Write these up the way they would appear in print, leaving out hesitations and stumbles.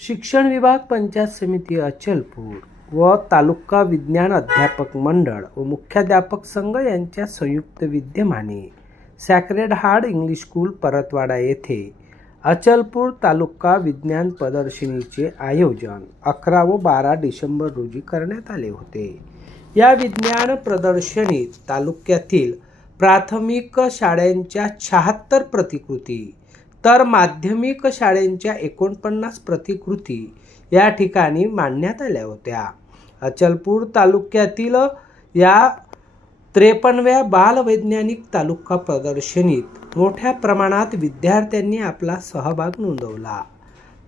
शिक्षण विभाग, पंचायत समिती अचलपूर व तालुका विज्ञान अध्यापक मंडळ व मुख्याध्यापक संघ यांच्या संयुक्त विद्यमाने sacred heart English school Paratwada येथे अचलपूर तालुका विज्ञान प्रदर्शनीचे आयोजन 11 व 12 डिसेंबर रोजी करण्यात आले होते। या विज्ञान प्रदर्शनीत तालुक्यातील प्राथमिक शाळांच्या 76 प्रतिकृती तर माध्यमिक शाळांच्या 49 प्रतिकृती या ठिकाणी मांडण्यात आल्या होत्या। अचलपूर तालुक्यातील या 53व्या बालवैज्ञानिक तालुका प्रदर्शनीत मोठ्या प्रमाणात विद्यार्थ्यांनी आपला सहभाग नोंदवला।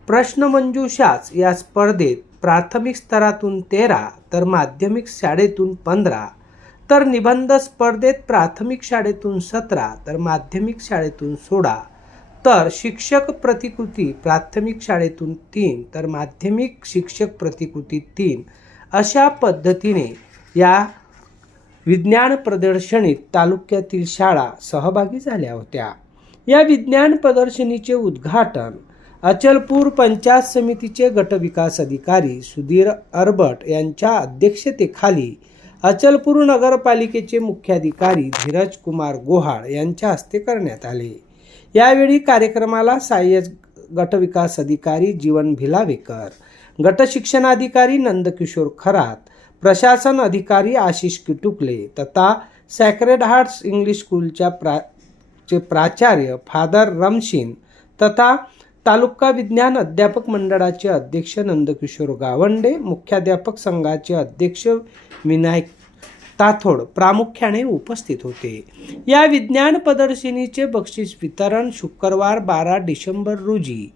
प्रश्नमंजुषाच या स्पर्धेत प्राथमिक स्तरातून 13 तर माध्यमिक शाळेतून 15 तर निबंध स्पर्धेत प्राथमिक शाळेतून 17 तर माध्यमिक शाळेतून 16 तर शिक्षक प्रतिकृती प्राथमिक शाळेतून 3 तर माध्यमिक शिक्षक प्रतिकृती 3 अशा पद्धतीने या विज्ञान प्रदर्शनीत तालुक्यातील शाळा सहभागी झाल्या होत्या। या विज्ञान प्रदर्शनीचे उद्घाटन अचलपूर पंचायत समितीचे गटविकास अधिकारी सुधीर अरबट यांच्या अध्यक्षतेखाली अचलपूर नगरपालिकेचे मुख्याधिकारी धीरज कुमार गोहाळ यांच्या हस्ते करण्यात आले। यावेळी कार्यक्रमाला सहाय्यक गटविकास अधिकारी जीवन भिलावेकर, गट शिक्षणाधिकारी नंदकिशोर खरात, प्रशासन अधिकारी आशिष किटुकले तथा सॅक्रेड हार्ट्स इंग्लिश स्कूलच्या प्राचार्य फादर रमशिन तथा तालुका विज्ञान अध्यापक मंडळाचे अध्यक्ष नंदकिशोर गावंडे, मुख्याध्यापक संघाचे अध्यक्ष विनायक ताथोड प्रामुख्याने उपस्थित होते। या विज्ञान प्रदर्शनीचे बक्षीस वितरण शुक्रवार 12 डिसेंबर रोजी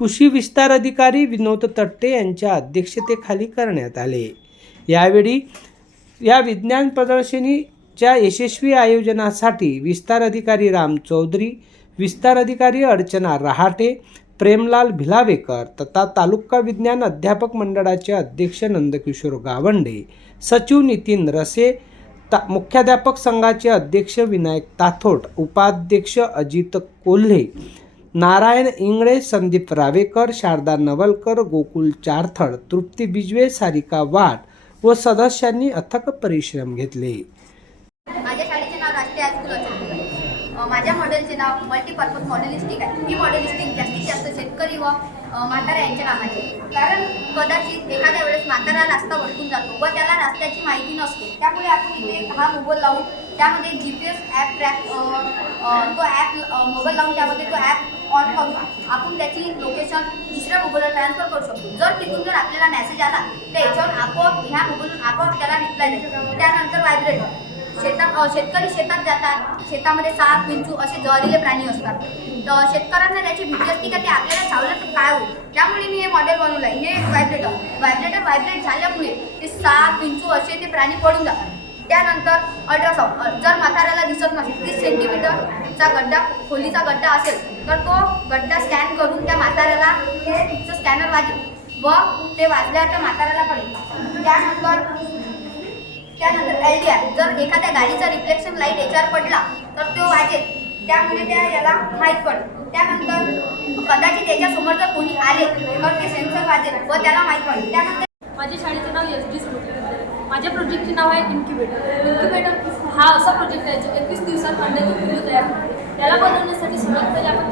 कृषी विस्तार अधिकारी विनोद तट्टे यांच्या अध्यक्षतेखाली करण्यात आले। यावेळी या विज्ञान प्रदर्शनीच्या यशस्वी आयोजनासाठी विस्तार अधिकारी राम चौधरी, विस्तार अधिकारी अर्चना रहाटे, प्रेमलाल भिलावेकर तथा तालुका विज्ञान अध्यापक मंडळाचे अध्यक्ष नंदकिशोर गावंडे, सचिव नितीन रसे, मुख्याध्यापक संघाचे अध्यक्ष विनायक ताथोड, उपाध्यक्ष अजित कोल्हे, नारायण इंगळे, संदीप रावेकर, शारदा नवलकर, गोकुल चारथड, तृप्ती बिजवे, सारिका वाट व सदस्यांनी अथक परिश्रम घेतले। माझ्या शाळेचे नाव राष्ट्रीय हायस्कूल अचलपूर आहे। माझ्या मॉडेलचे नाव मल्टीपर्पज मॉडेलिस्टिक आहे। ही मॉडेलिस्टिक जास्तीत जास्त शेतकरी व म्हातारा यांच्या कामाची, कारण कदाचित एखाद्या वेळेस म्हातारा रस्ता भटकून जातो व त्याला रस्त्याची माहिती नसते। त्यामुळे आपण इथे हा मोबाईल लावून त्यामध्ये GPS ॲप ट्रॅक तो ॲप मोबाईल लावून त्यामध्ये तो ॲप ऑन करून आपण त्याची लोकेशन दुसऱ्या मोबाईलला ट्रान्सफर करू शकतो। जर तिथून जर आपल्याला मेसेज आला तर याच्यावर आपोआप ह्या मोबाईलून आपोआप त्याला रिप्लाय देतो। त्यानंतर व्हायब्रेटर शेतकरी शेतात जातात, शेतामध्ये साप, विंचू असे जहरीले प्राणी असतात। तर शेतकऱ्यांना त्याची भीती असते की ते आपल्याला चावलं तर काय होईल, त्यामुळे मी हे मॉडेल बनवलं आहे। हे व्हायब्रेटर व्हायब्रेट झाल्यामुळे ते साप, विंचू असे ते प्राणी पडून जातात। त्यानंतर अल्ट्रासाऊंड, जर म्हाताऱ्याला दिसत नसेल 30 सेंटीमीटरचा गड्डा खोलीचा गड्डा असेल तर तो गड्डा स्कॅन करून त्या म्हाताऱ्याला ते तिचं स्कॅनर वाजेल व ते वाजल्यावर त्या म्हाताऱ्याला कळेल। त्यानंतर LDR, जर एखाद्या गाडीचा रिफ्लेक्शन लाईट याच्यावर पडला तर तो वाजेल, त्यामुळे याला माहीत पडेल। त्यानंतर कदाचित त्याच्यासमोर जर कोणी आले तर ते सेन्सर वाजेल व त्याला माहीत पडेल। त्यानंतर माझ्या शाळेचे नाव SD स्मृती विद्यालय आहे। माझ्या प्रोजेक्टचे नाव आहे इन्क्युबेटर हा असा प्रोजेक्ट आहे जो 21 दिवसात अंड्याचे पिल्लू तयार होते। त्याला बनवण्यासाठी सर्वात पहिले आपण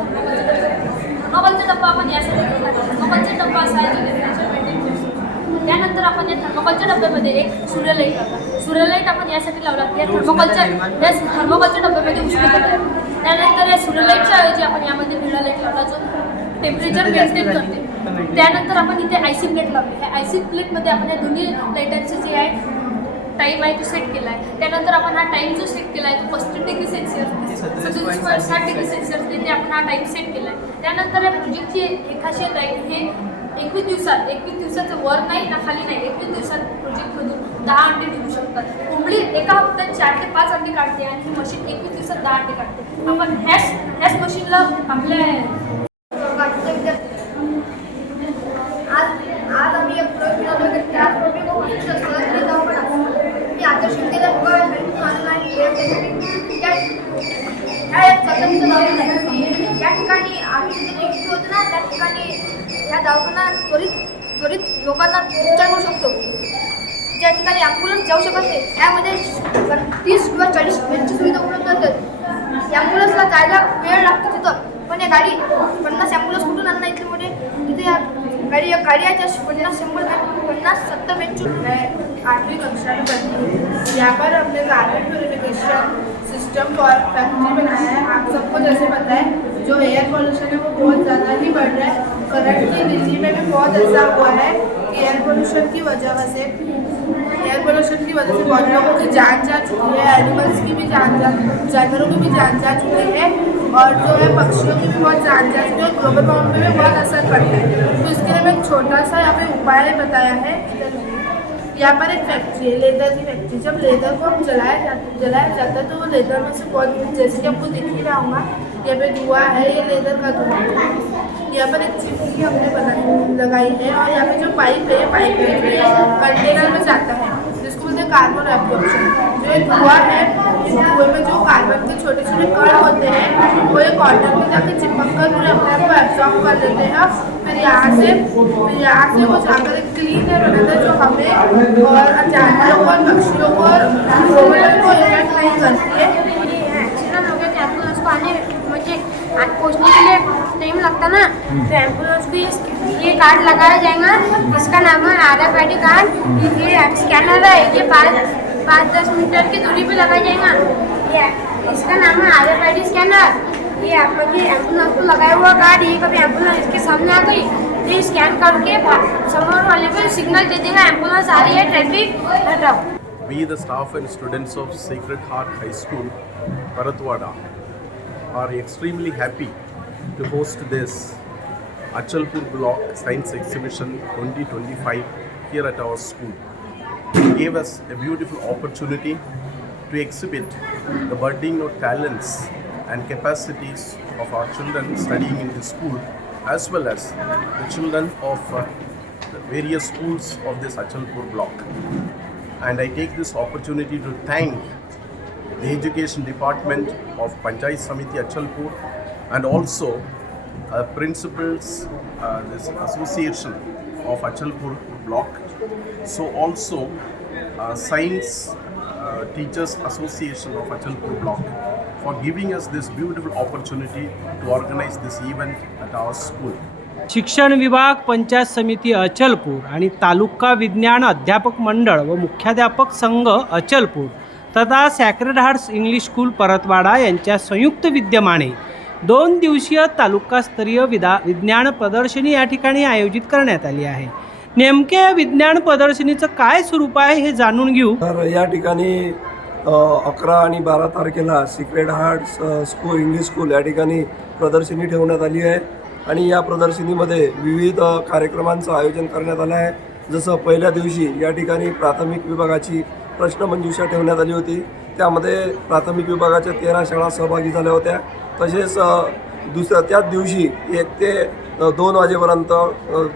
थर्मोकॉलचा डब्बा आपण यासाठी घेतला। थर्मोकॉलचा डब्बा असा आहे जो टेम्परेचर मेंटेन करू शकतो। त्यानंतर आपण या थर्मोकॉलच्या डब्यामध्ये एक सूर्यलाईट लावला। सूर्यलाईट आपण यासाठी लावला की या थर्मोकॉलच्या डब्यामध्ये उष्णता तयार होते। त्यानंतर या सूर्यलाईटच्या ऐवजी आपण यामध्ये निळा लाईट लावला जो टेम्परेचर मेंटेन करते। त्यानंतर आपण इथे आयसी प्लेट लावली। ह्या आयसी प्लेटमध्ये आपण या दोन्ही लाईटांचं जे आहे टाईम आहे तो सेट केला आहे। त्यानंतर आपण हा टाईम जो सेट केला आहे तो 35 डिग्री सेल्सिअस 60 डिग्री सेल्सिअस तिथे आपण हा टाईम सेट केला आहे। त्यानंतर या प्रोजेक्टची एक खासियत आहे की हे 21 दिवसाचं वर नाही ना खाली नाही, 21 दिवसात प्रोजेक्टमधून 10 अंडे निघू शकतात। कोंबडी एका हप्त्यात 4 ते 5 अंडे काढते आणि ही मशीन 21 दिवसात 10 अंडे काढते। आपण ह्याच मशीनला आपल्या आज आम्ही एक प्रयोग बनवला की त्या टॉपिक सहजपणे जाऊ पण मी आता शिकलेल्या या ठिकाणी आम्ही जिथे नेक्स्ट होतो ना त्या ठिकाणी ह्या दवाखाना त्वरित लोकांना उपचार करू शकतो. ज्या ठिकाणी ॲम्ब्युलन्स जाऊ शकत नाही त्यामध्ये 30 किंवा 40 बेडची सुविधा उपलब्ध असतात. ॲम्ब्युलन्सला जायला वेळ लागतो तिथं, पण या गाडी 50 ॲम्ब्युलन्स कुठून आणणं इथे मोठे तिथे गाडी आहे त्या 50-70 बेडची. 8वीं कक्षा में पढ़ती हूँ। यहाँ पर हमने garbage purification system for factory बनाया है। आप सबको जैसे पता है जो एयर पोल्यूशन है वो बहुत ज़्यादा ही बढ़ रहा है। करंटली दिल्ली में भी बहुत ऐसा हुआ है कि एयर पोल्यूशन की वजह से बहुत लोगों की जान जा चुकी है, एनिमल्स की भी जानवरों की भी जान जा चुकी है, और जो है पक्षियों की भी बहुत जान जा चुकी है। ग्लोबल वार्मिंग में भी बहुत असर पड़ता है। तो इसके लिए मैं एक छोटा सा यहाँ पे उपाय बताया है। यहाँ पर एक फैक्ट्री है, लेदर की फैक्ट्री। जब लेदर को हम जलाया जाता है तो वो लेदर में से बहुत, जैसे कि आपको दिख ही रहा होगा यहाँ पे धुआं है, ये लेदर का धुआं है। यहाँ पर एक चिमनी हमने लगाई है, और यहाँ पे जो पाइप है पाइप में कंटेनर में जाता है जिसको बोलते हैं कार्बन एब्जॉर्प्शन। जो ये धुआं है इस धुएं में जो कार्बन के छोटे छोटे कण होते हैं वो ये कॉटन में जाकर चिपक कर पूरे अपने आप को एब्जॉर्ब कर लेते हैं। फिर यहाँ से वो जाकर एक क्लीन एयर बनाता है जो हमें और जानवरों को और पक्षियों को और ह्यूमन को इफेक्ट नहीं करती है। एक्सीडेंट हो गया तो एम्बुलेंस को आने मुझे पहुँचने के लिए टाइम लगता ना, तो एम्बुलेंस को ये कार्ड लगाया जाएगा। इसका नाम है RFID कार्ड। ये स्कैनर है, ये 5-10 मीटर की दूरी पे लगाया जाएगा। ये इसका नाम है RFID स्कैनर। ये आप मुझे एम्बुलेंस को लगाया हुआ कार्ड, ये कभी एम्बुलेंस इसके सामने आ गई तो ये स्कैन करके सामने वाले को सिग्नल दे देगा एम्बुलेंस आ रही है, ट्रैफिक हटाओ। We, the staff and students of Sacred Heart High School, Paratwada, are extremely happy to host this Achalpur Block Science Exhibition 2025 here at our school. It gave us a beautiful opportunity to exhibit the budding of talents and capacities of our children studying in this school, as well as the children of the various schools of this Achalpur block. And I take this opportunity to thank the Education Department of Panchayat Samiti Achalpur and also principals, this association of Achalpur block. So also Science Teachers Association of Achalpur block for giving us this beautiful opportunity to organize this event at our school. शिक्षण विभाग, पंचायत समिती अचलपूर आणि तालुका विज्ञान अध्यापक मंडळ व मुख्याध्यापक संघ अचलपूर तथा sacred hearts English school Paratwada यांच्या संयुक्त विद्यमाने 2 दिवसीय तालुकास्तरीय विज्ञान प्रदर्शनी या ठिकाणी आयोजित करण्यात आली आहे. नेमके या विज्ञान प्रदर्शनीचं काय स्वरूप आहे हे जाणून घेऊ. तर या ठिकाणी 11 आणि 12 तारखेला सिक्रेड हार्ट्स स्कूल इंग्लिश स्कूल या ठिकाणी प्रदर्शनी ठेवण्यात आली आहे आणि या प्रदर्शनीमध्ये विविध कार्यक्रमांचं आयोजन करण्यात आलं आहे. जसं पहिल्या दिवशी या ठिकाणी प्राथमिक विभागाची प्रश्नमंजुषा ठेवण्यात आली होती. त्यामध्ये प्राथमिक विभागाच्या 13 शाळा सहभागी झाल्या होत्या. तसेच त्याच दिवशी 1 ते 2 वाजेपर्यंत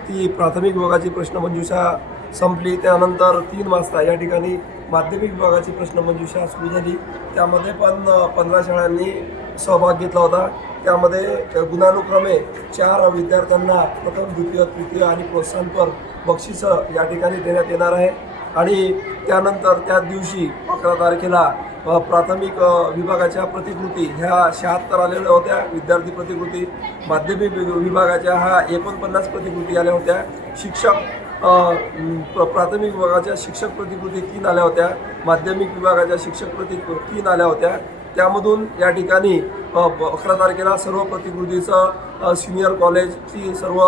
ती प्राथमिक विभागाची प्रश्नमंजुषा संपली. त्यानंतर 3 वाजता या ठिकाणी माध्यमिक विभागाची प्रश्नमंजुषा सुरू झाली. त्यामध्ये पण 15 शाळांनी सहभाग घेतला होता. त्यामध्ये गुणानुक्रमे 4 विद्यार्थ्यांना प्रथम, द्वितीय, तृतीय आणि प्रोत्साहनपर बक्षिसं या ठिकाणी देण्यात येणार आहे. आणि त्यानंतर त्याच दिवशी 11 तारखेला प्राथमिक विभागाच्या प्रतिकृती ह्या 76 आलेल्या होत्या विद्यार्थी प्रतिकृती. माध्यमिक विभागाच्या ह्या 49 प्रतिकृती आल्या होत्या. प्राथमिक विभागाच्या शिक्षक प्रतिकृती 3 आल्या होत्या. माध्यमिक विभागाच्या शिक्षक प्रतिकृती 3 आल्या होत्या. त्यामधून या ठिकाणी 11 तारखेला सर्व प्रतिकृतीचं सिनियर कॉलेजची सर्व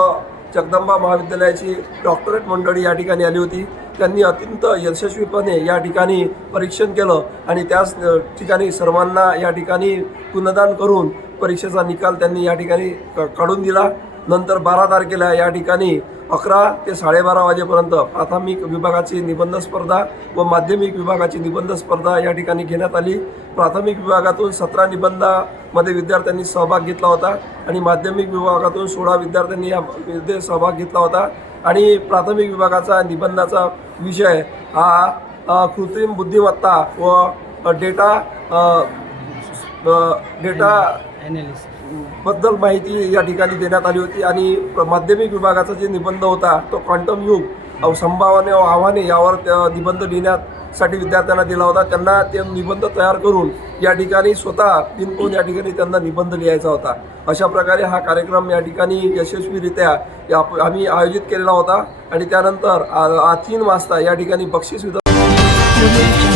जगदंबा महाविद्यालयाची डॉक्टरेट मंडळी या ठिकाणी आली होती. त्यांनी अत्यंत यशस्वीपणे या ठिकाणी परीक्षण केलं आणि त्याच ठिकाणी सर्वांना या ठिकाणी गुणदान करून परीक्षेचा निकाल त्यांनी या ठिकाणी काढून दिला. नंतर 12 तारखेला या ठिकाणी 11 ते 12:30 वाजेपर्यंत प्राथमिक विभागाची निबंध स्पर्धा व माध्यमिक विभागाची निबंध स्पर्धा या ठिकाणी घेण्यात आली. प्राथमिक विभागातून 17 निबंधामध्ये विद्यार्थ्यांनी सहभाग घेतला होता आणि माध्यमिक विभागातून 16 विद्यार्थ्यांनी यामध्ये सहभाग घेतला होता. आणि प्राथमिक विभागाचा निबंधाचा विषय हा कृत्रिम बुद्धिमत्ता व डेटा बद्दल माहिती या ठिकाणी देण्यात आली होती आणि माध्यमिक विभागाचा जे निबंध होता तो क्वांटम युग संभावने व आव्हाने यावर निबंध लिहिण्यासाठी विद्यार्थ्यांना दिला होता. त्यांना ते निबंध तयार करून या ठिकाणी स्वतः बिनकोण या ठिकाणी त्यांना निबंध लिहायचा होता. अशा प्रकारे हा कार्यक्रम या ठिकाणी यशस्वीरित्या आम्ही आयोजित केलेला होता आणि त्यानंतर 3 वाजता या ठिकाणी बक्षीस वितरण